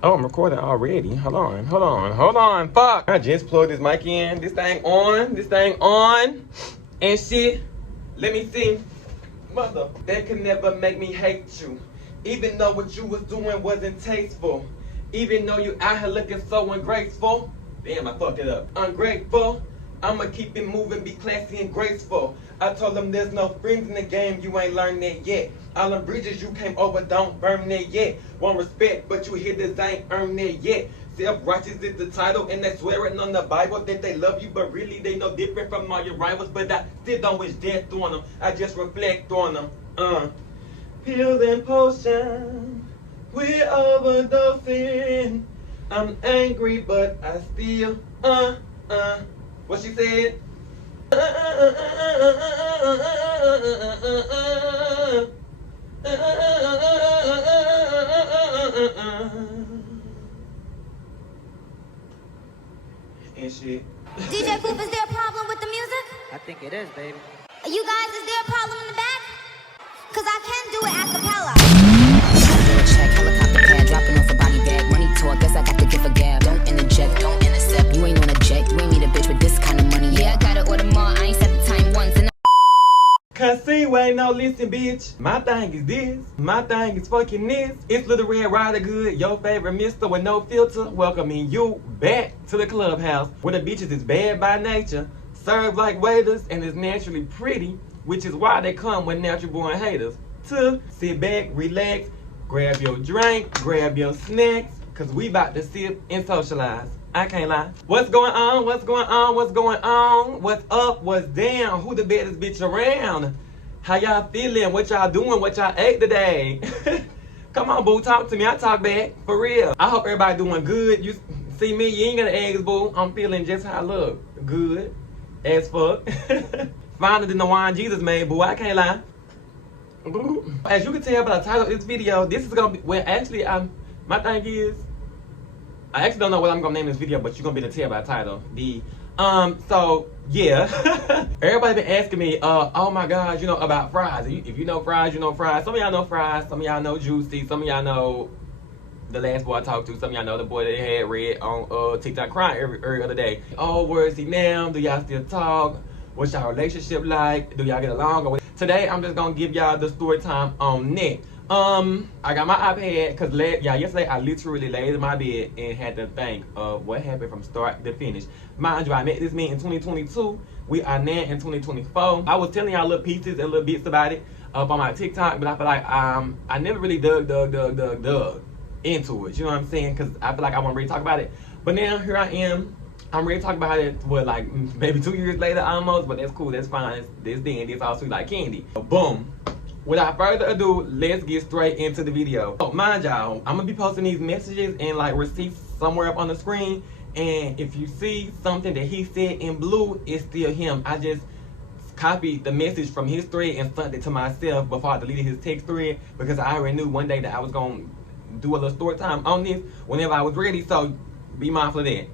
Oh, I'm recording already. Hold on. Fuck. I just plugged this mic in. This thing on. And shit. Let me see. Mother, that could never make me hate you. Even though what you was doing wasn't tasteful. Even though you out here looking so ungraceful. Damn, I fucked it up. Ungrateful. I'ma keep it moving, be classy and graceful. I told them there's no friends in the game, you ain't learned that yet. All them bridges you came over, don't burn that yet. Want respect, but you hear this, ain't earned that yet. Self-righteous is the title, and they swearing on the Bible that they love you, but really they no different from all your rivals. But I still don't wish death on them, I just reflect on them. Pills and potions, we're overdosing. I'm angry, but I still, what she said? And shit. DJ Poop, is there a problem with the music? I think it is, baby. You guys, is there a problem in the back? Cause I can do it a cappella. Check, helicopter pad, dropping off a body bag. Money talk, guess I got to give a gab. Don't interject, don't intercept. You ain't on a jet, you ain't need a bitch with this kind of money. Yeah, I gotta order more, I ain't set the time once. And Cause see, wait, no, listen, bitch. My thing is this. My thing is fucking this. It's Little Red Rider Good, your favorite mister with no filter, welcoming you back to the clubhouse where the bitches is bad by nature, serve like waiters, and is naturally pretty, which is why they come with natural born haters. To sit back, relax, grab your drink, grab your snacks, cause we about to sip and socialize. I can't lie. What's going on? What's going on? What's going on? What's up? What's down? Who the baddest bitch around? How y'all feeling? What y'all doing? What y'all ate today? Come on, boo. Talk to me. I talk back. For real. I hope everybody doing good. You see me? You ain't got eggs, boo. I'm feeling just how I look. Good. As fuck. Finer than the wine Jesus made, boo. I can't lie. As you can tell by the title of this video, this is gonna be, well, actually, my thing is, I actually don't know what I'm gonna name this video, but you're gonna be able to tell by the title. So yeah, everybody been asking me, oh my God, you know about fries. If you know fries, you know fries. Some of y'all know fries, some of y'all know Juicy, some of y'all know the last boy I talked to, some of y'all know the boy that had Red on TikTok crying every other day. Oh, where is he now? Do y'all still talk? What's y'all relationship like? Do y'all get along? Or today I'm just gonna give y'all the story time on that. I got my iPad because yesterday I literally laid in my bed and had to think of what happened from start to finish. Mind you, I met this man in 2022. We are now in 2024. I was telling y'all little pieces and little bits about it up on my TikTok, but I feel like I never really dug into it. You know what I'm saying? Because I feel like I want to really talk about it. But now here I am. I'm ready to talk about it, what, like maybe 2 years later almost, but that's cool, that's fine. It's all sweet like candy. Boom. Without further ado, let's get straight into the video. So mind y'all, I'm gonna be posting these messages and like receipts somewhere up on the screen. And if you see something that he said in blue, it's still him. I just copied the message from his thread and sent it to myself before I deleted his text thread, because I already knew one day that I was gonna do a little story time on this whenever I was ready. So be mindful of that.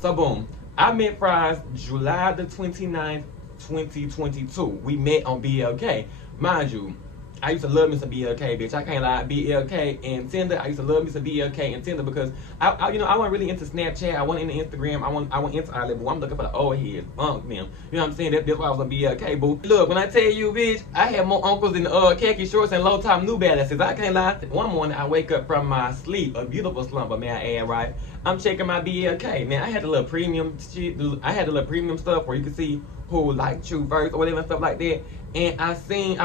So boom, I met Fries July the 29th, 2022. We met on BLK. Mind you, I used to love me some BLK, bitch. I can't lie. BLK and Tinder. I used to love me some BLK and Tinder because I wasn't really into Snapchat. I wasn't into Instagram. I went into all that, but I'm looking for the old heads, them. You know what I'm saying? That's why I was on BLK, boo. Look, when I tell you, bitch, I had more uncles in khaki shorts and low top New Balances. I can't lie. One morning I wake up from my sleep, a beautiful slumber, may I add, right? I'm checking my BLK. Man, I had the little premium shit. I had the little premium stuff where you could see who liked you first or whatever and stuff like that. And I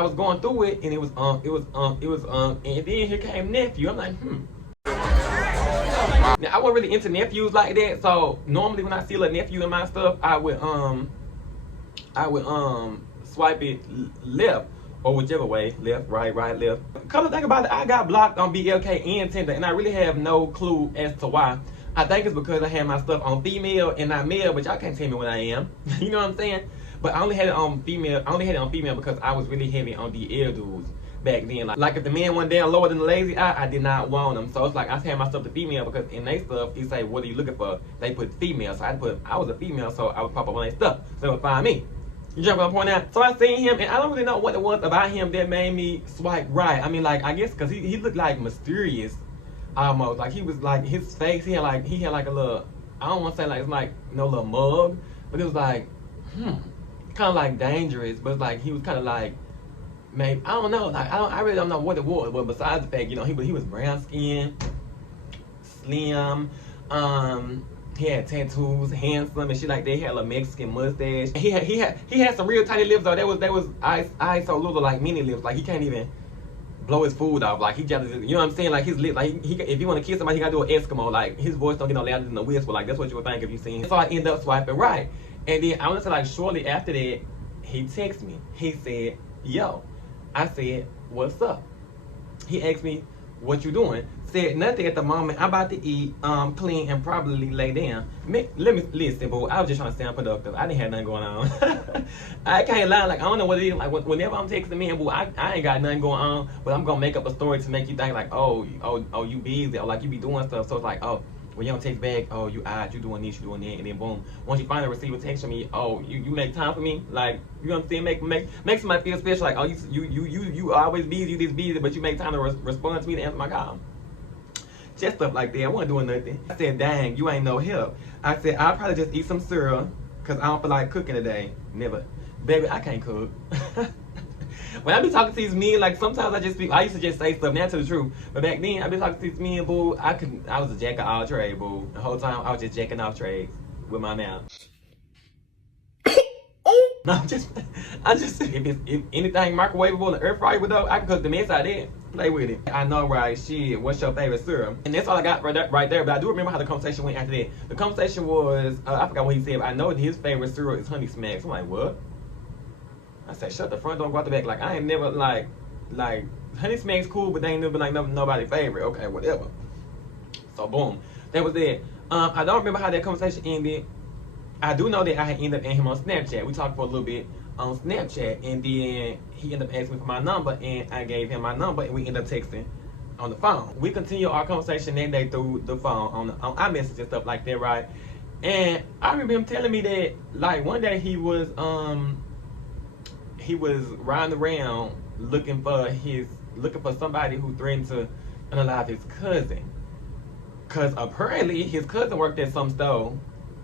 was going through it, and it was and then here came nephew. I'm like, Now I wasn't really into nephews like that, so normally when I see a nephew in my stuff, I would swipe it left or whichever way, left, right, left. Come to think about it, I got blocked on BLK and Tinder, and I really have no clue as to why. I think it's because I had my stuff on female and not male, but y'all can't tell me what I am. You know what I'm saying? But I only had it on female. I only had it on female because I was really heavy on the air dudes back then. Like if the man went down lower than the lazy eye, I did not want them. So it's like I had my stuff to female because in their stuff, you say, what are you looking for? They put female. So I was a female, so I would pop up on their stuff. So it would find me. You jump on point out. So I seen him, and I don't really know what it was about him that made me swipe right. I mean, like, I guess because he looked like mysterious, almost. Like, he was like, his face, he had like a little, I don't want to say like, it's like no little mug, but it was like, kind of like dangerous, but it's like, he was kind of like, maybe, I don't know, like, I really don't know what it was, but besides the fact, you know, he was brown skin, slim, he had tattoos, handsome and shit like that. He had a Mexican mustache. He had some real tiny lips though. That was eyes so little, like mini lips. Like he can't even blow his food off. Like he just, you know what I'm saying? Like his lips, like he if you want to kiss somebody, he gotta do an Eskimo. Like his voice don't get no louder than a whisper. Like that's what you would think if you seen him. So I end up swiping right. And then I want to say like shortly after that, he texted me. He said, "Yo," I said, "What's up?" He asked me, "What you doing?" Said nothing at the moment. I'm about to eat, clean, and probably lay down. Let me listen, boo. I was just trying to sound productive. I didn't have nothing going on. I can't lie. Like I don't know what it is. Like whenever I'm texting me, boo, I ain't got nothing going on. But I'm gonna make up a story to make you think like, oh, you busy, or like you be doing stuff. So it's like, oh, when you don't text back, oh, you doing this, you doing that, and then boom. Once you finally receive a text from me, oh, you make time for me. Like you know what I'm saying? Make somebody feel special. Like oh, you always busy, you this busy, but you make time to respond to me to answer my call. Just stuff like that. I wasn't doing nothing. I said, dang, you ain't no help. I said, I'll probably just eat some cereal because I don't feel like cooking today. Never. Baby, I can't cook. When I be talking to these men, like sometimes I used to just say stuff, now to the truth. But back then, I be talking to these men, boo, I was a jack of all trades, boo. The whole time, I was just jacking off trades with my mouth. No, if anything microwavable and air fryable though, I can cook the mess out of it. Play with it. I know, right? Shit, what's your favorite cereal? And that's all I got right there. But I do remember how the conversation went after that. The conversation was, I forgot what he said, but I know that his favorite cereal is Honey Smacks. I'm like, what? I said, shut the front door, go out the back. Like, I ain't never, like, Honey Smacks cool, but they ain't never been, like, nobody's favorite. Okay, whatever. So, boom. That was it. I don't remember how that conversation ended. I do know that I had ended up adding him on Snapchat. We talked for a little bit on Snapchat, and then he ended up asking me for my number, and I gave him my number, and we ended up texting on the phone. We continued our conversation that day through the phone on iMessage and stuff like that, right? And I remember him telling me that, like, one day he was riding around looking for somebody who threatened to unalive his cousin, cause apparently his cousin worked at some store.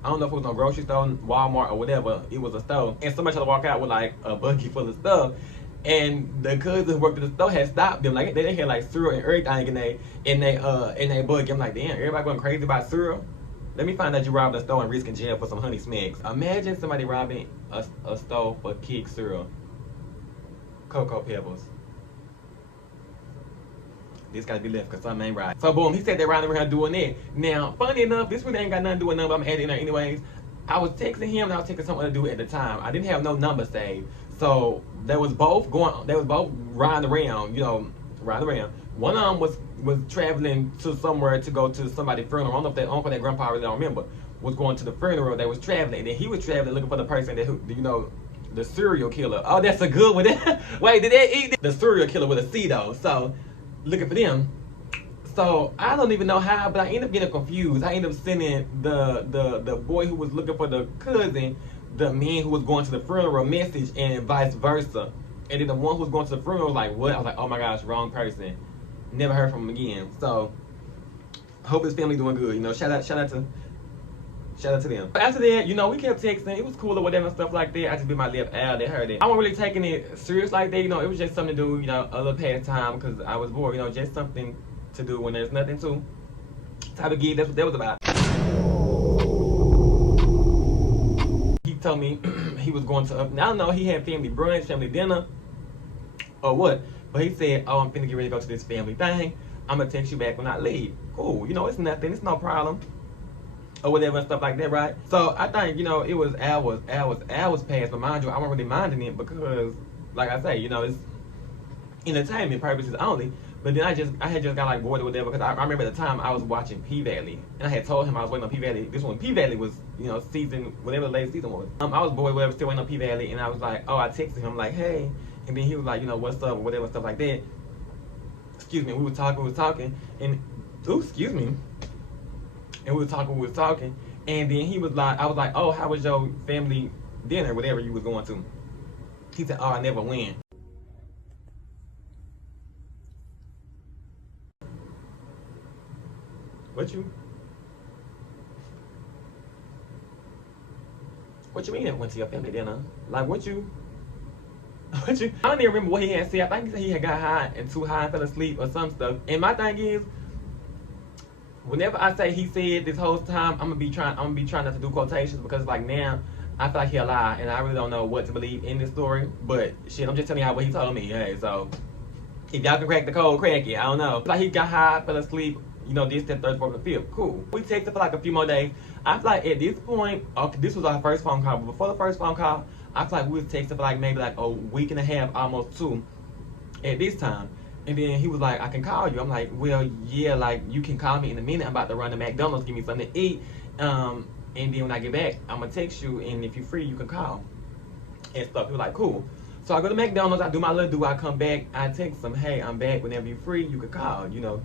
I don't know if it was a grocery store, Walmart, or whatever. It was a store. And somebody tried to walk out with like a buggy full of stuff. And the cousin who worked at the store had stopped them. Like they had like cereal and everything in they buggy. I'm like, damn, everybody going crazy about cereal? Let me find out you robbed a store and risking jail for some Honey Smacks. Imagine somebody robbing a store for Kid cereal. Cocoa Pebbles. This gotta be left because something ain't right. So boom, he said they're riding around doing that. Now, funny enough, this really ain't got nothing to do with number. I'm adding there anyways. I was texting him and I was texting someone to do it at the time. I didn't have no number saved. So they was both riding around, riding around. One of them was traveling to somewhere to go to somebody's funeral. I don't know if that uncle, that grandpa, I really don't remember, was going to the funeral. They was traveling. And then he was traveling looking for the person that the serial killer. Oh, that's a good one. Wait, did they eat the serial killer with a C though? So looking for them. So I don't even know how, but I ended up getting confused. I ended up sending the boy who was looking for the cousin, the man who was going to the funeral, message, and vice versa. And then the one who was going to the funeral was like, what? I was like, oh my gosh, wrong person. Never heard from him again. So hope his family doing good. Shout out to them. But after that, we kept texting. It was cool or whatever and stuff like that. I just bit my lip out. They heard it. I wasn't really taking it serious like that. It was just something to do, a little pastime because I was bored. Just something to do when there's nothing to. Type of gig. That's what that was about. He told me he was going to. I don't know. He had family brunch, family dinner, or what. But he said, "Oh, I'm finna get ready to go to this family thing. I'm gonna text you back when I leave." Cool. It's nothing. It's no problem. Or whatever and stuff like that, right? So I think, it was hours past, but mind you, I wasn't really minding it because, like I say, it's entertainment purposes only. But then I had just got like bored or whatever because I remember at the time I was watching P-Valley. And I had told him I was waiting on P-Valley. This one, P-Valley was, season, whatever the latest season was. I was bored, whatever, still waiting on P-Valley. And I was like, I texted him like, hey. And then he was like, what's up or whatever, stuff like that. Excuse me, we was talking. And, excuse me. And we was talking, and then he was like, I was like, oh, how was your family dinner, whatever you was going to? He said, oh, I never win. What you mean it went to your family dinner? Like, what you, I don't even remember what he had said. I think he said he had got high and too high and fell asleep or some stuff. And my thing is, whenever I say he said this whole time, I'm gonna be trying not to do quotations, because like now I feel like he'll lie and I really don't know what to believe in this story. But shit, I'm just telling y'all what he told me. Hey, so if y'all can crack the code, crack it. I don't know. Like he got high, fell asleep, you know, this, that, third, fourth, and fifth. Cool. We texted for like a few more days. I feel like at this point, okay, this was our first phone call, but before the first phone call, I feel like we was texting for like maybe like a week and a half, almost 2 at this time. And then he was like, I can call you. I'm like, well, yeah, like you can call me in a minute. I'm about to run to McDonald's, give me something to eat. And then when I get back, I'm gonna text you, and if you're free, you can call and stuff. He was like, cool. So I go to McDonald's, I do my little do, I come back, I text him, hey, I'm back. Whenever you're free, you can call. You know,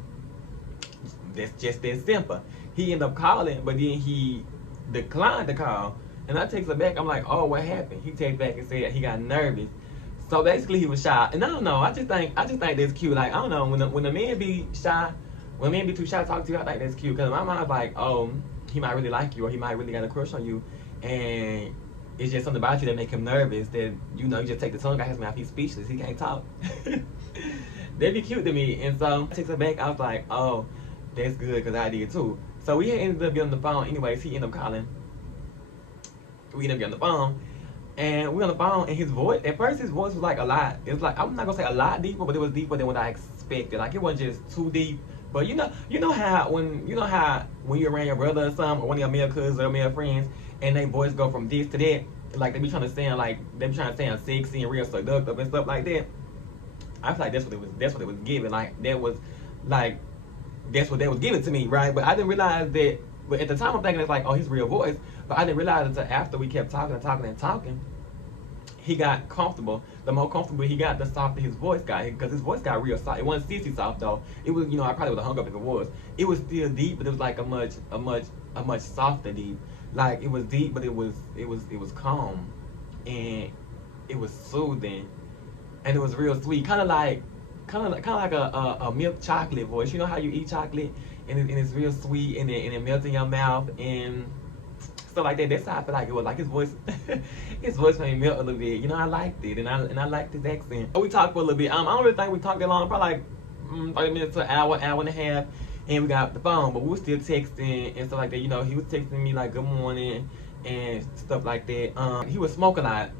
that's just that simple. He ended up calling, but then he declined the call, and I text him back. I'm like, oh, what happened? He texted back and said he got nervous. So basically, he was shy, and I don't know. I just think that's cute. Like, I don't know, when a man be shy, when a man be too shy to talk to you, I think that's cute. Cause in my mind's like, oh, he might really like you, or he might really got a crush on you, and it's just something about you that make him nervous. That you just take the tongue out his mouth. He's speechless. He can't talk. That'd be cute to me. And so I texted back. I was like, oh, that's good, cause I did too. So we had ended up getting on the phone. Anyways, he ended up calling. We ended up getting on the phone. And we on the phone, and his voice, at first his voice was like a lot. It was like, I'm not gonna say a lot deeper, but it was deeper than what I expected. Like, it wasn't just too deep. But you know how when you're around your brother or something, or one of your male cousins or male friends, and their voice go from this to that, like they be trying to sound sexy and real seductive and stuff like that. I feel like that's what it was giving. Like that's what they was giving to me, right? But I didn't realize that. But at the time, I'm thinking it's like, oh, his real voice. But I didn't realize until after we kept talking, he got comfortable. The more comfortable he got, the softer his voice got. Because his voice got real soft. It wasn't sissy soft though. It was, I probably would have hung up if it was. It was still deep, but it was like a much softer deep. Like it was deep, but it was calm, and it was soothing, and it was real sweet. Kind of like a milk chocolate voice. You know how you eat chocolate? And it's real sweet, and it melts in your mouth and stuff like that. That's how I feel like it was. Like his voice, his voice made me melt a little bit. I liked it, and I liked his accent. We talked for a little bit. I don't really think we talked that long. Probably like 30 minutes to an hour and a half, and we got off the phone. But we were still texting and stuff like that. He was texting me like good morning and stuff like that. He would smoke a lot,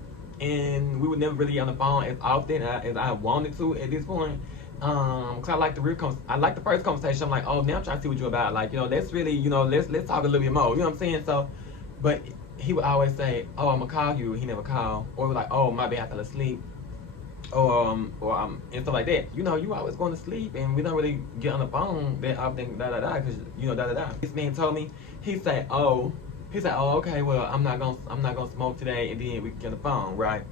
and we would never really get on the phone as often as I wanted to at this point. Cause I like the first conversation. I'm like, oh, now I'm trying to see what you're about. Like, let's really, let's talk a little bit more. You know what I'm saying? So, but he would always say, oh, I'm gonna call you. He never called. Or he was like, oh, my bad, I fell asleep. Or and stuff like that. You always going to sleep, and we don't really get on the phone that often, cause This man told me, he said, oh, okay, well, I'm not gonna smoke today, and then we can get on the phone, right?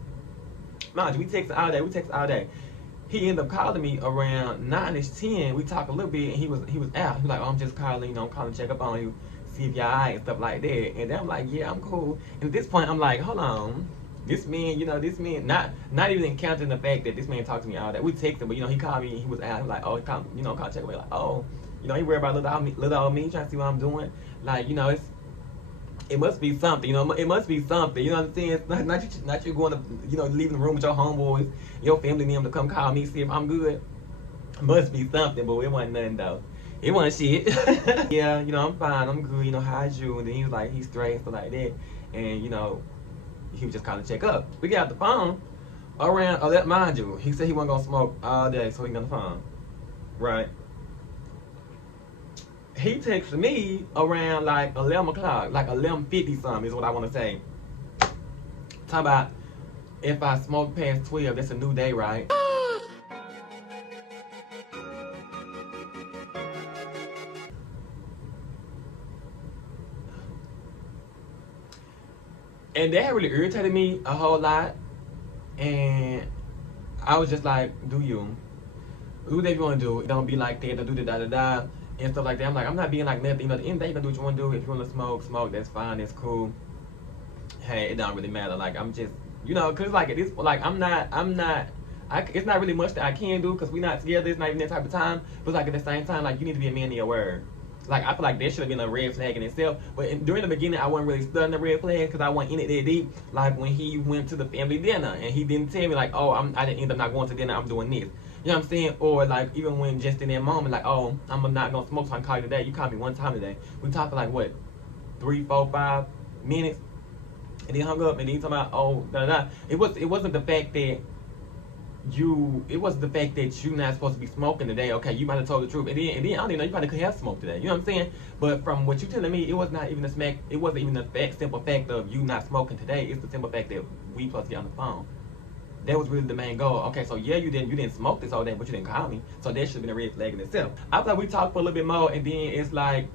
Mind you, we text all day. He ended up calling me around 9ish, 10. We talked a little bit, and he was out. He was like, oh, I'm just calling, I'm calling to check up on you, see if you're alright and stuff like that. And then I'm like, yeah, I'm cool. And at this point, I'm like, hold on. This man, not even counting the fact that this man talked to me all day. We texted, but he called me, he was out. He was like, oh, he called, called to check up. Like, oh, he worried about little old me, trying to see what I'm doing. Like, it must be something, it must be something, you know what I'm saying? It's not you going to, leaving the room with your homeboys, your family and them to come call me, see if I'm good. It must be something, but it wasn't nothing though. It wasn't shit. Yeah, I'm fine, I'm good, how's you? And then he was like, he's straight, stuff like that. And, he was just calling to check up. We got off the phone around, mind you, he said he wasn't going to smoke all day, so he got on the phone. Right? He texted me around like 11 o'clock, like 11:50 something is what I want to say. Talking about if I smoke past 12, that's a new day, right? And that really irritated me a whole lot. And I was just like, do whatever you want to do. Don't be like that, don't do the da-da-da. And stuff like that. I'm like, I'm not being like nothing. At the end of the day, you can do what you want to do. If you want to smoke, that's fine, that's cool. Hey, it don't really matter. Like, I'm just You know, cause like at this, like it's not really much that I can do because we're not together. It's not even that type of time. But like at the same time, like you need to be a man of your word. Like I feel like that should have been a red flag in itself. But during the beginning, I wasn't really studying the red flag because I wasn't in it that deep. Like when he went to the family dinner and he didn't tell me like, oh, I didn't end up not going to dinner. I'm doing this. You know what I'm saying? Or like even when just in that moment, like, oh, I'm not gonna smoke, so I can call you today. You called me one time today. We talked for like what, 3, 4, 5 minutes, and then hung up, and then he talking about, oh, da da da. It wasn't the fact that you're not supposed to be smoking today. Okay, you might have told the truth, and then I don't even know, you probably could have smoked today. You know what I'm saying? But from what you telling me, it wasn't even the simple fact of you not smoking today. It's the simple fact that we supposed to get on the phone. That was really the main goal. Okay, so yeah, you didn't smoke this whole day, but you didn't call me. So that should have been a red flag in itself. I thought we talked for a little bit more, and then it's like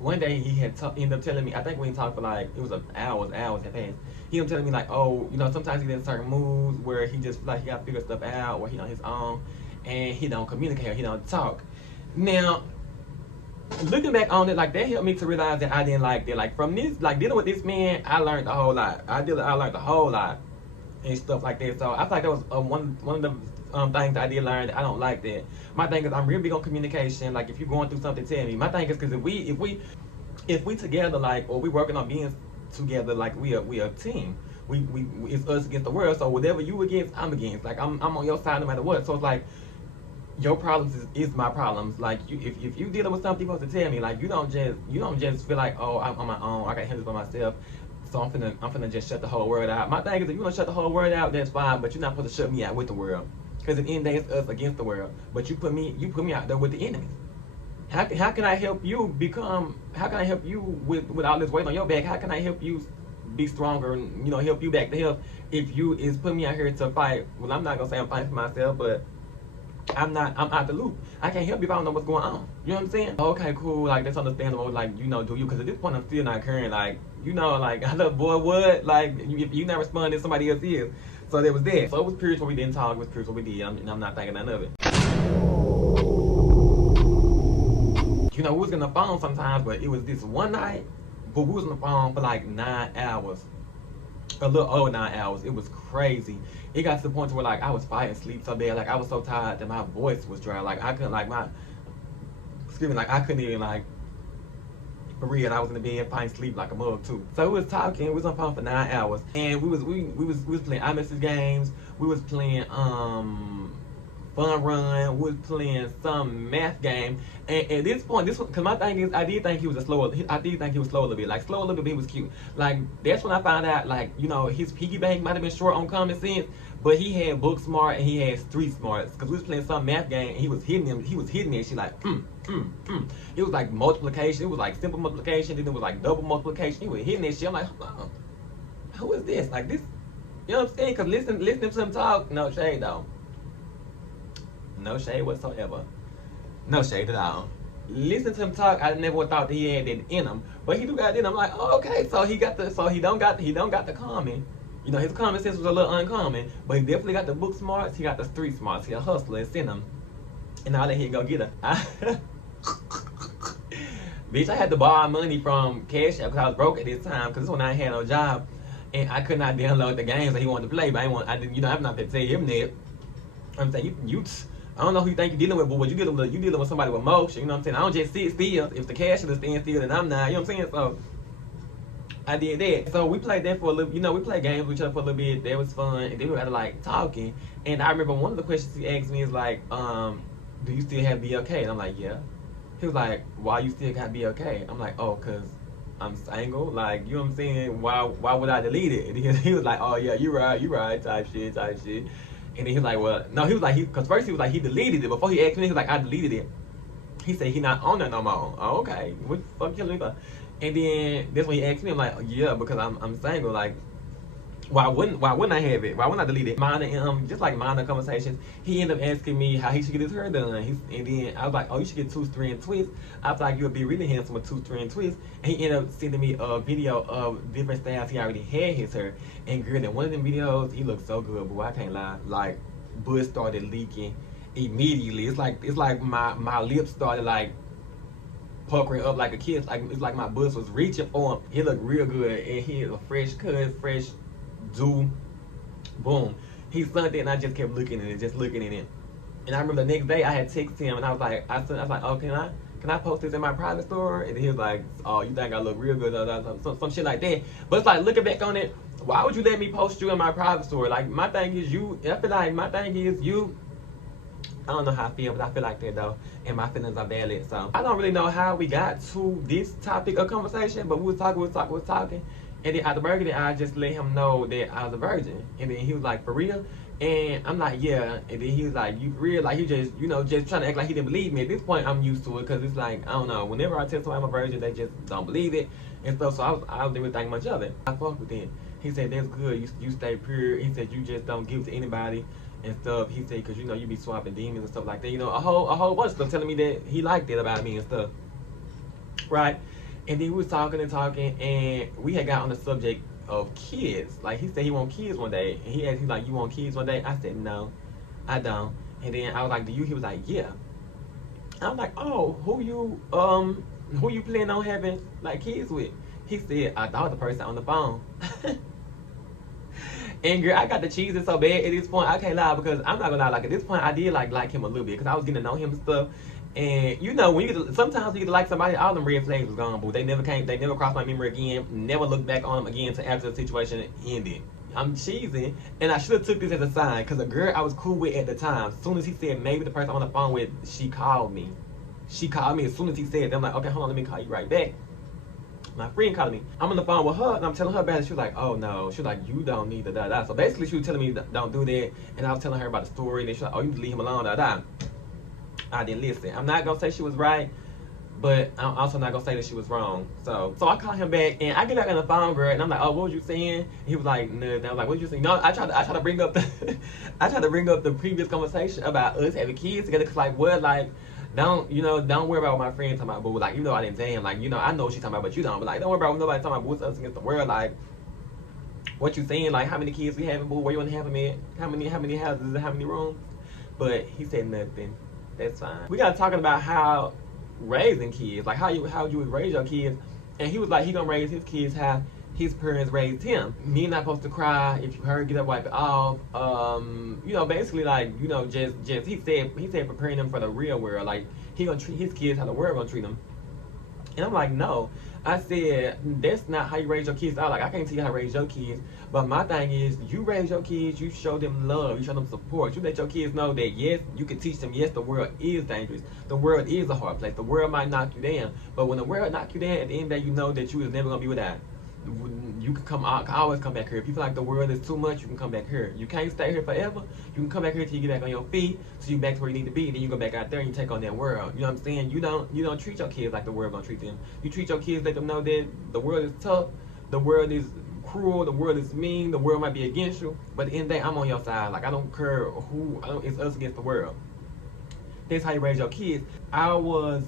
one day he had ended up telling me, I think we talked for like, it was hours had passed. He was telling me like, oh, you know, sometimes he's in certain moods where he just like he got to figure stuff out, or he on his own, and he don't communicate, or he don't talk. Now, looking back on it, like that helped me to realize that I didn't like that. Like from this, like dealing with this man, I learned a whole lot. I learned a whole lot and stuff like that. So I feel like that was one of the things that I did learn that I don't like that. My thing is I'm real big on communication. Like if you're going through something, tell me. My thing is because if we together, like, or we working on being together, like we a team. We it's us against the world. So whatever you against, I'm against. Like I'm on your side no matter what. So it's like your problems is my problems. Like if you dealing with something, you're supposed to tell me. Like you don't just feel like, oh, I'm on my own, I got to handle this by myself, so I'm finna just shut the whole world out. My thing is, if you want to shut the whole world out, that's fine, but you're not supposed to shut me out with the world. Because at the end of the day, it's us against the world. But you put me out there with the enemy. How can I help you how can I help you with all this weight on your back? How can I help you be stronger and, you know, help you back to health if you is putting me out here to fight? Well, I'm not gonna say I'm fighting for myself, but I'm out the loop. I can't help you if I don't know what's going on. You know what I'm saying? Okay, cool, like that's understandable, like, you know, do you? Because at this point I'm still not caring, like, you know, like, I love boy, what? Like, if you not responding, somebody else is. So there was that. So it was periods where we didn't talk, it was periods where we did, and I'm not thinking none of it. You know, we was on the phone sometimes, but it was this one night, but we was on the phone for like 9 hours. A little over 9 hours. It was crazy. It got to the point where like I was fighting sleep so bad. Like I was so tired that my voice was dry. Like I couldn't like I couldn't even like, for real. I was in the bed fighting sleep like a mug too. So we was talking. We was on the phone for 9 hours, and we was playing iMessage games. We was playing Fun Run. We was playing some math game. And at this point, because my thing is, I did think he was slow a little bit. Like slow a little bit, but he was cute. Like that's when I found out, like, you know, his piggy bank might have been short on common sense, but he had book smart and he had street smarts. Because we was playing some math game and he was hitting me, and she like, It was like multiplication. It was like simple multiplication. Then it was like double multiplication. He was hitting that shit. I'm like, who is this? Like this, you know what I'm saying? Because listening to him talk, no shade though. No shade whatsoever. No shade at all. Listen to him talk, I never thought that he had that in him. But he do got it in him. I'm like, oh, okay, so he don't got the common. You know, his common sense was a little uncommon, but he definitely got the book smarts, he got the street smarts, he a hustler, it's in him. And I'll let him go get her. Bitch, I had to borrow money from Cash App because I was broke at this time, because this one I ain't had no job. And I could not download the games that he wanted to play, but I didn't, you know, I'm not going to tell him that. I'm saying, you I don't know who you think you're dealing with, but what you dealing with somebody with motion, you know what I'm saying? I don't just sit still. If the cash is staying still, then I'm not, you know what I'm saying? So I did that. So we played that for a little, you know, we played games with each other for a little bit. That was fun. And then we got like talking. And I remember one of the questions he asked me is like, do you still have BLK? And I'm like, yeah. He was like, why you still got BLK? I'm like, oh, cause I'm single. Like, you know what I'm saying? Why would I delete it? And he was like, oh yeah, you right, type shit. And then he was like, well, no, he was like, because first he was like, he deleted it. Before he asked me, he was like, I deleted it. He said he not on there no more. Oh, okay. What the fuck you killing me for? And then that's when he asked me, I'm like, yeah, because I'm single. Like, why wouldn't I have it? Why wouldn't I delete it? Just like minor conversations. He ended up asking me how he should get his hair done. And then I was like, oh, you should get 2-strand twists. I was like, you'll be really handsome with 2-strand twists. And he ended up sending me a video of different styles he already had his hair. And girl, in one of them videos, he looked so good, boy, I can't lie. Like, butt started leaking immediately. It's like my lips started like puckering up like a kid. Like it's like my butt was reaching for him. He looked real good, and he had a fresh cut, fresh do. Boom. He sent it, and I just kept looking at it, just looking at it. And I remember the next day I had texted him, and I was like, oh, can I post this in my private story? And he was like, oh, you think I look real good, some shit like that. But it's like, looking back on it, why would you let me post you in my private story? Like, my thing is you. I feel like my thing is you. I don't know how I feel, but I feel like that though, and my feelings are valid. So I don't really know how we got to this topic of conversation, but we was talking, and then after burger, I just let him know that I was a virgin, and then he was like, for real? And I'm like, yeah. And then he was like, you for real? Like, he just, just trying to act like he didn't believe me. At this point, I'm used to it, because it's like, I don't know, whenever I tell somebody I'm a virgin, they just don't believe it and stuff. So I don't really think much of it. I fucked with it. He said, that's good, you stay pure. He said, you just don't give it to anybody and stuff. He said, because you be swapping demons and stuff like that. A whole bunch of stuff telling me that he liked it about me and stuff. Right? And then we was talking, and we had got on the subject of kids. Like, he said he want kids one day, and he asked me like, you want kids one day? I said, no, I don't. And then I was like, do you? He was like, yeah. I was like, oh, who you planning on having like kids with? He said, I thought the person on the phone. And girl, I got the cheese so bad at this point, I can't lie, because I'm not gonna lie, like at this point I did like him a little bit, because I was getting to know him and stuff. And when you sometimes you get to like somebody, all them red flags was gone, boo. They never crossed my memory again, never looked back on them again until after the situation ended. I'm cheesing, and I should have took this as a sign, because a girl I was cool with at the time, as soon as he said maybe the person on the phone with, she called me. She called me as soon as he said that. I'm like, okay, hold on, let me call you right back. My friend called me. I'm on the phone with her, and I'm telling her about it. She was like, oh no. She was like, you don't need to da. So basically, she was telling me, don't do that. And I was telling her about the story. And then she was like, oh, you need to leave him alone, da. I didn't listen. I'm not going to say she was right, but I'm also not going to say that she was wrong. So I called him back, and I get back on the phone, girl, and I'm like, oh, what was you saying? And he was like, nothing. I was like, what was you saying? No, I tried to bring up the previous conversation about us having kids together, because like, what, like, don't worry about what my friend talking about, boo. Like, I didn't say him. Like, I know what she's talking about, but you don't. But like, don't worry about what nobody talking about, boo. It's us against the world. Like, what you saying? Like, how many kids we having, boo? Where you want to have them at? How many houses? How many rooms? But he said nothing. That's fine. We got talking about how raising kids, like how you would raise your kids, and he was like, he gonna raise his kids how his parents raised him. Me not supposed to cry if you hurt, get up, wipe it off. Basically like, just he said preparing them for the real world. Like, he gonna treat his kids how the world gonna treat them. And I'm like, no. I said, that's not how you raise your kids. I can't tell you how to raise your kids. But my thing is, you raise your kids, you show them love, you show them support. You let your kids know that, yes, you can teach them, yes, the world is dangerous. The world is a hard place. The world might knock you down. But when the world knock you down, at the end of the day, you know that you is never going to be without. You can always come back here. If you feel like the world is too much, you can come back here. You can't stay here forever. You can come back here till you get back on your feet, so you back to where you need to be, and then you go back out there and you take on that world. You know what I'm saying? You don't treat your kids like the world gonna treat them. You treat your kids, let them know that the world is tough, the world is cruel, the world is mean, the world might be against you, but at the end of the day, I'm on your side. Like, I don't care it's us against the world. That's how you raise your kids. I was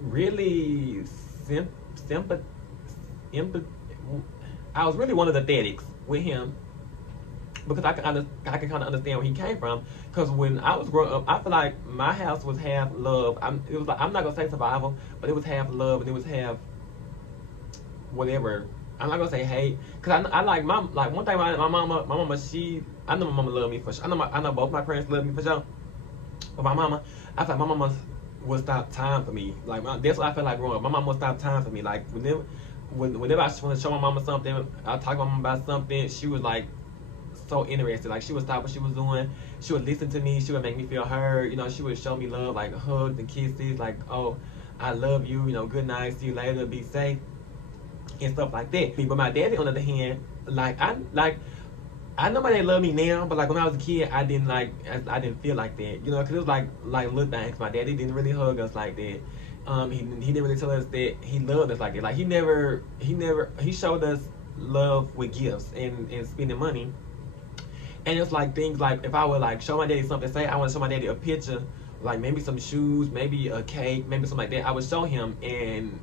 really I was really one of the aesthetics with him, because I can kind of understand where he came from. Because when I was growing up, I feel like my house was half love. I'm not gonna say survival, but it was half love and it was half whatever. I'm not gonna say hate, because I like one thing. My mama, I know my mama loved me for sure. I know both my parents loved me for sure. But my mama, I feel like my mama would stop time for me. Like, that's what I felt like growing up. My mama would stop time for me. Like, whenever I want to show my mama something, I talk to my mama about something, she was like so interested. Like, she would stop what she was doing, she would listen to me, she would make me feel heard. She would show me love, like hugs and kisses, like, oh, I love you, good night, see you later, be safe, and stuff like that. But my daddy, on the other hand, I know my dad loved me now, but like when I was a kid, I didn't feel like that, because it was like little things. My daddy didn't really hug us like that. He didn't really tell us that he loved us like that. Like, he showed us love with gifts and spending money. And it's like things like, if I would like show my daddy something, say I want to show my daddy a picture, like maybe some shoes, maybe a cake, maybe something like that, I would show him. And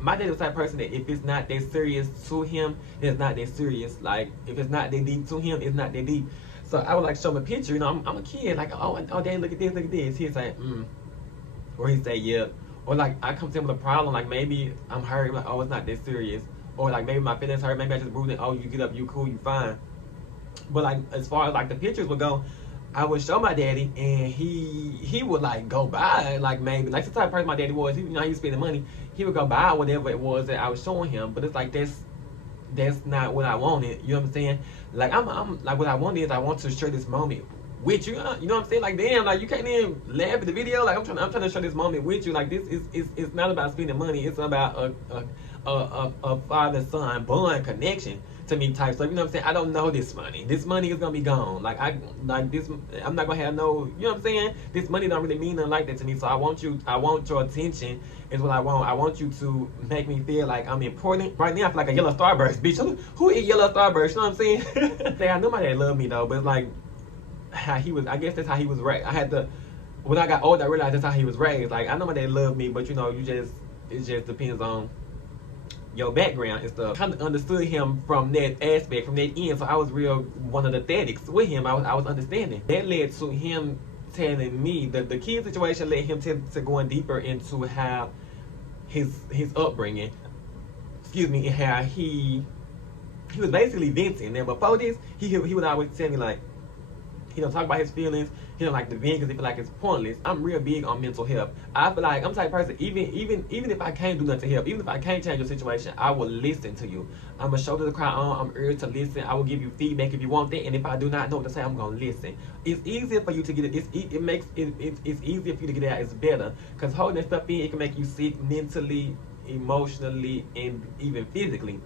my daddy was the type of person that if it's not that serious to him, it's not that serious. Like, if it's not that deep to him, it's not that deep. So I would like show him a picture, I'm a kid, like, oh, daddy, look at this. He'd say, or he'd say, yeah. Or like, I come to him with a problem, like maybe I'm hurt, like, oh, it's not that serious. Or like, maybe my feelings hurt, maybe I just bruised it, oh, you get up, you cool, you fine. But like as far as like the pictures would go, I would show my daddy, and he would like go buy like maybe like the type of person my daddy was. He, you know, he was spending money. He would go buy whatever it was that I was showing him. But it's like that's not what I wanted. You know what I'm saying? Like I'm like what I wanted is I want to share this moment with you. You know what I'm saying? Like damn, like you can't even laugh at the video. Like I'm trying to share this moment with you. Like this is it's not about spending money. It's about a father son bond connection to me type stuff. You know what I'm saying? I don't know this money. This money is gonna be gone. Like I'm not gonna have no, you know what I'm saying? This money don't really mean nothing like that to me. So I want your attention is what I want. I want you to make me feel like I'm important. Right now I feel like a yellow starburst, bitch. Who eat yellow starburst? You know what I'm saying? I know my dad loved me though, but it's like how he was, I guess that's how he was raised. When I got older I realized that's how he was raised. Like I know my dad loved me, but you know, it just depends on your background and stuff. Kind of understood him from that aspect, from that end. So I was real one of the thetics with him. I was understanding. That led to him telling me that the kid situation led him to going deeper into how his upbringing, and how he was basically venting. And before this, he would always tell me like he don't talk about his feelings. He don't like to vent because he feel like it's pointless. I'm real big on mental health. I feel like I'm the type of person, even if I can't do nothing to help, even if I can't change your situation, I will listen to you. I'm a shoulder to cry on. I'm urged to listen. I will give you feedback if you want that. And if I do not know what to say, I'm gonna listen. It's easier for you to get it. It's easier for you to get it out. It's better because holding that stuff in, it can make you sick mentally, emotionally, and even physically.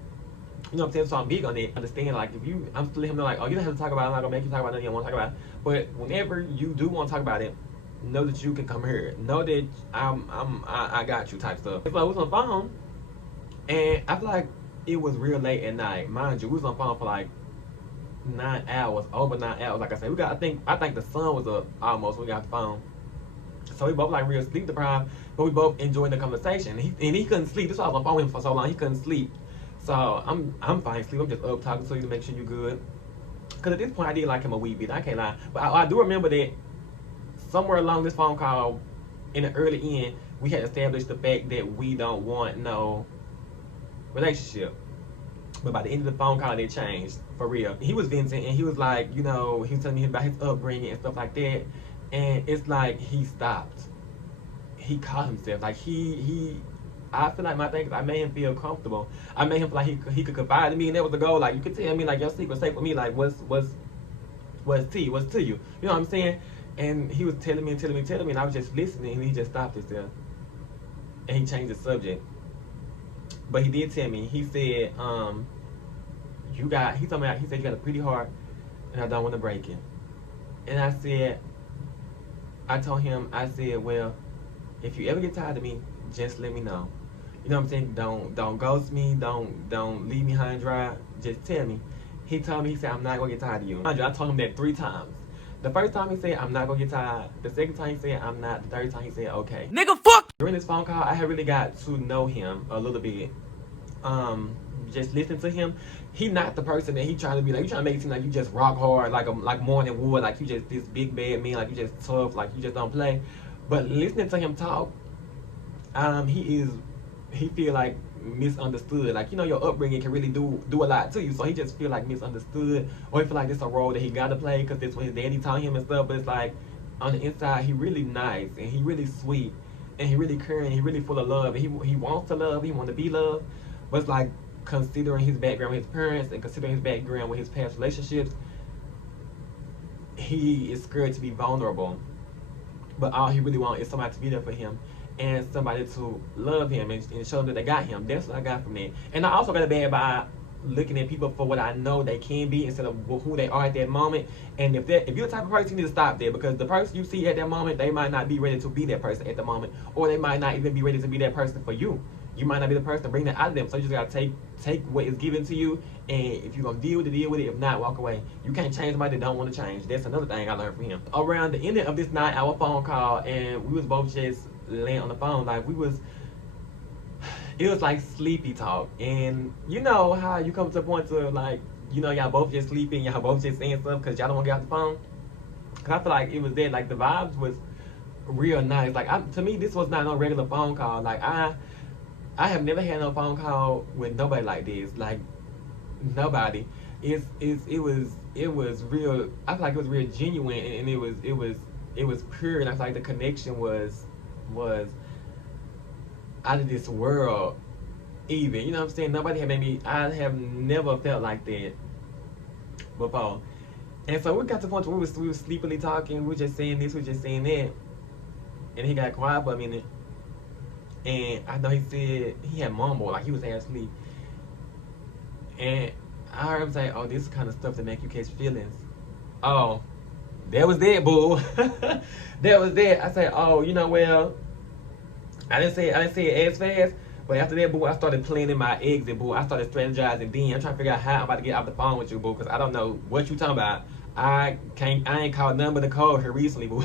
You know what I'm saying? So I'm big on it. Understand, like, I'm still letting him know, like, oh, you don't have to talk about it. I'm not gonna make you talk about nothing you don't want to talk about. But whenever you do want to talk about it, know that you can come here. Know that I got you type stuff. So I was on the phone, and I feel like it was real late at night. Mind you, we was on the phone for like 9 hours, over 9 hours. Like I said, I think the sun was up almost when we got the phone. So we both like real sleep deprived, but we both enjoying the conversation. He couldn't sleep. This is why I was on the phone with him for so long. He couldn't sleep. So I'm fine sleep. I'm just up talking to you to make sure you're good. Cause at this point I did like him a wee bit. I can't lie. But I do remember that somewhere along this phone call, in the early end, we had established the fact that we don't want no relationship. But by the end of the phone call, they changed for real. He was venting and he was like, you know, he was telling me about his upbringing and stuff like that. And it's like he stopped. He caught himself. Like I feel like my thing is I made him feel comfortable. I made him feel like he could confide in me, and that was the goal. Like you could tell me like your secret's safe with me. Like what's to you? You know what I'm saying? And he was telling me, and I was just listening, and he just stopped himself. And he changed the subject. But he did tell me. He said, he said you got a pretty heart, and I don't want to break it. And I told him, well, if you ever get tired of me, just let me know. You know what I'm saying? Don't ghost me. Don't leave me high and dry. Just tell me. He told me, he said, I'm not gonna get tired of you. I told him that 3 times. The first time he said, I'm not gonna get tired. The second time he said, I'm not. The third time he said, okay. Nigga, fuck! During this phone call, I had really got to know him a little bit. Just listening to him. He not the person that he trying to be like. You trying to make it seem like you just rock hard, like Morning Wood, like you just this big bad man, like you just tough, like you just don't play. But listening to him talk, he feel like misunderstood. Like, you know, your upbringing can really do a lot to you. So he just feel like misunderstood, or he feel like it's a role that he gotta play because that's what his daddy taught him and stuff. But it's like on the inside, he really nice and he really sweet and he really caring. He really full of love and he wants to love. He want to be loved. But it's like considering his background with his parents and considering his background with his past relationships, he is scared to be vulnerable. But all he really wants is somebody to be there for him and somebody to love him and show them that they got him. That's what I got from that. And I also got a bad by looking at people for what I know they can be instead of who they are at that moment. And if you're the type of person, you need to stop there, because the person you see at that moment, they might not be ready to be that person at the moment, or they might not even be ready to be that person for you. You might not be the person to bring that out of them. So you just gotta take what is given to you, and if you're gonna deal with it, deal with it. If not, walk away. You can't change somebody that don't want to change. That's another thing I learned from him. Around the ending of this 9-hour phone call, and we was both just laying on the phone, like it was like sleepy talk. And you know how you come to a point to like, you know, y'all both just sleeping, y'all both just saying stuff because y'all don't want to get off the phone. Cause I feel like it was there, like the vibes was real nice. Like to me, this was not no regular phone call. Like I have never had no phone call with nobody like this. Like nobody. it was real. I feel like it was real genuine, and it was pure, and I feel like the connection was out of this world. Even, you know what I'm saying? Nobody had made me. I have never felt like that before. And so we got to the point where we were sleepily talking. We were just saying this, we were just saying that, and he got quiet for a minute. And I know he said he had mumbled, like he was half asleep. And I heard him say, "Oh, this is the kind of stuff that make you catch feelings." Oh, that was that, boo. That was that. I said, "Oh, you know, well, I didn't say it as fast." But after that, boo, I started planning my exit, boo. I started strategizing. Then I'm trying to figure out how I'm about to get off the phone with you, boo, because I don't know what you talking about. I ain't called none but the code here recently, boo.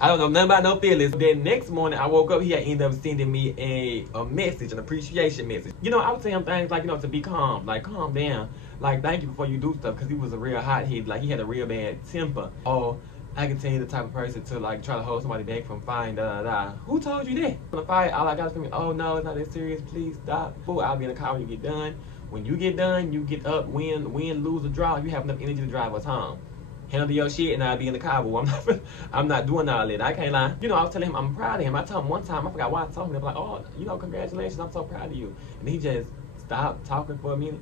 I don't know nothing about no feelings. Then next morning, I woke up, he had ended up sending me a message, an appreciation message. You know, I would say him things like, you know, to be calm, like calm down, like thank you before you do stuff, because he was a real hothead, like he had a real bad temper. Oh, I can tell you the type of person to like try to hold somebody back from fighting, da da da. Who told you that? On the fight, all I got from me, oh no, it's not that serious, please stop. Boo, I'll be in the car when you get done. When you get done, you get up, win, lose, or draw, you have enough energy to drive us home. Handle your shit and I'll be in the car, boo. I'm not doing all that. I can't lie. You know, I was telling him I'm proud of him. I told him one time, I forgot why I told him. I was like, oh, you know, congratulations, I'm so proud of you. And he just stopped talking for a minute.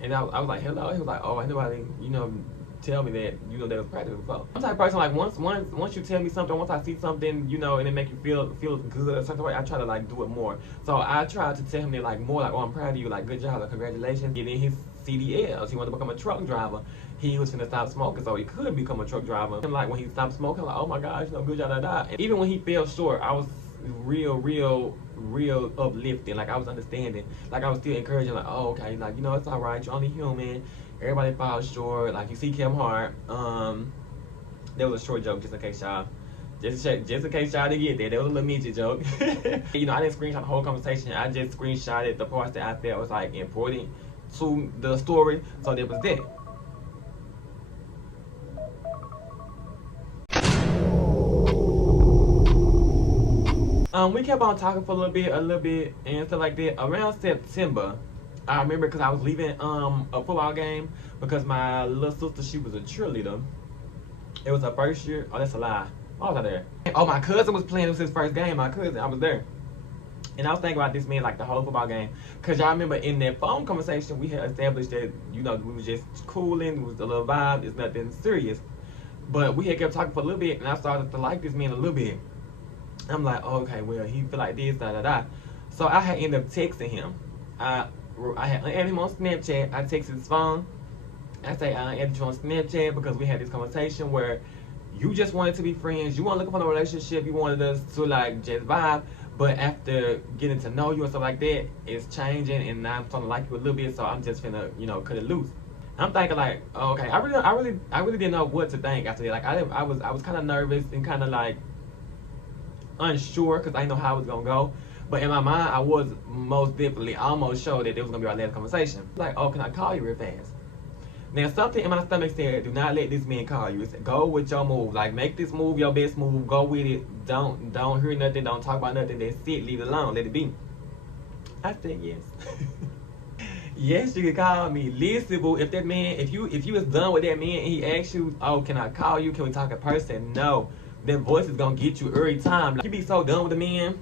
And I was like, hello. He was like, oh, ain't nobody, you know, tell me that, you know, they was proud of me before. I'm the type of person, like, once you tell me something, once I see something, you know, and it make you feel good or something, I try to, like, do it more. So I tried to tell him that, like, more, like, oh, I'm proud of you, like, good job, like, congratulations. Getting his CDLs, he wanted to become a truck driver. He was finna stop smoking, so he could become a truck driver. And, like, when he stopped smoking, I'm like, oh my gosh, you know, good job, da da. And even when he fell short, I was real uplifting. Like, I was understanding. Like, I was still encouraging, like, oh, okay, like, you know, it's all right, you're only human. Everybody falls short. Like, you see Kevin Hart. There was a short joke, just in case y'all didn't get there. There was a little midget joke. You know, I didn't screenshot the whole conversation. I just screenshotted the parts that I felt was, like, important to the story. So there was that. We kept on talking for a little bit, and stuff like that. Around September, I remember because I was leaving a football game because my little sister, she was a cheerleader. It was her first year. Oh, that's a lie. Why was I there? Oh, my cousin was playing. It was his first game. My cousin, I was there. And I was thinking about this man like the whole football game. Because y'all remember in that phone conversation, we had established that, you know, we was just cooling. It was a little vibe. It's nothing serious. But we had kept talking for a little bit, and I started to like this man a little bit. I'm like, oh, okay, well, he feel like this, da da da. So I had ended up texting him. I had added him on Snapchat. I texted his phone. I say, I added you on Snapchat because we had this conversation where you just wanted to be friends. You weren't looking for a relationship. You wanted us to, like, just vibe. But after getting to know you and stuff like that, it's changing, and now I'm starting to like you a little bit. So I'm just finna, you know, cut it loose. I'm thinking like, oh, okay, I really didn't know what to think after that. Like, I was kind of nervous and kind of like unsure because I didn't know how it was gonna go. But in my mind, I was most definitely almost sure that it was gonna be our last conversation. Like, oh, can I call you real fast? Now, something in my stomach said, do not let this man call you. It's, go with your move. Like, make this move your best move. Go with it. Don't hear nothing. Don't talk about nothing. That's it. Leave it alone. Let it be. I said yes. Yes, you can call me. Listen, boo, if that man, if you was done with that man and he asked you, oh, can I call you? Can we talk in person? No. That voice is gonna get you every time. Like, you be so done with the man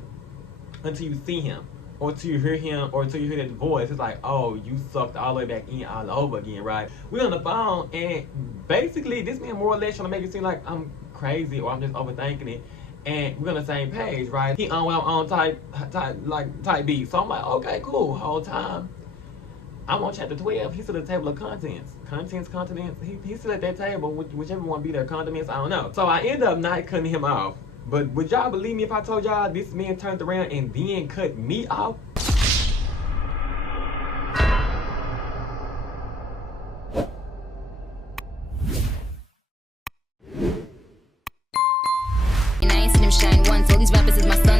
until you see him, or until you hear him, or until you hear that voice. It's like, oh, you sucked all the way back in all over again, right? We on the phone, and basically this man more or less trying to make it seem like I'm crazy or I'm just overthinking it. And we're on the same page, right? He on what I'm on type beat. So I'm like, okay, cool. Whole time I'm on chapter 12. He's at the table of contents. Contents. He's still at that table, whichever one be there. Condiments, I don't know. So I end up not cutting him off. But would y'all believe me if I told y'all this man turned around and then cut me off? And I ain't seen him shine once. All these rappers is my son.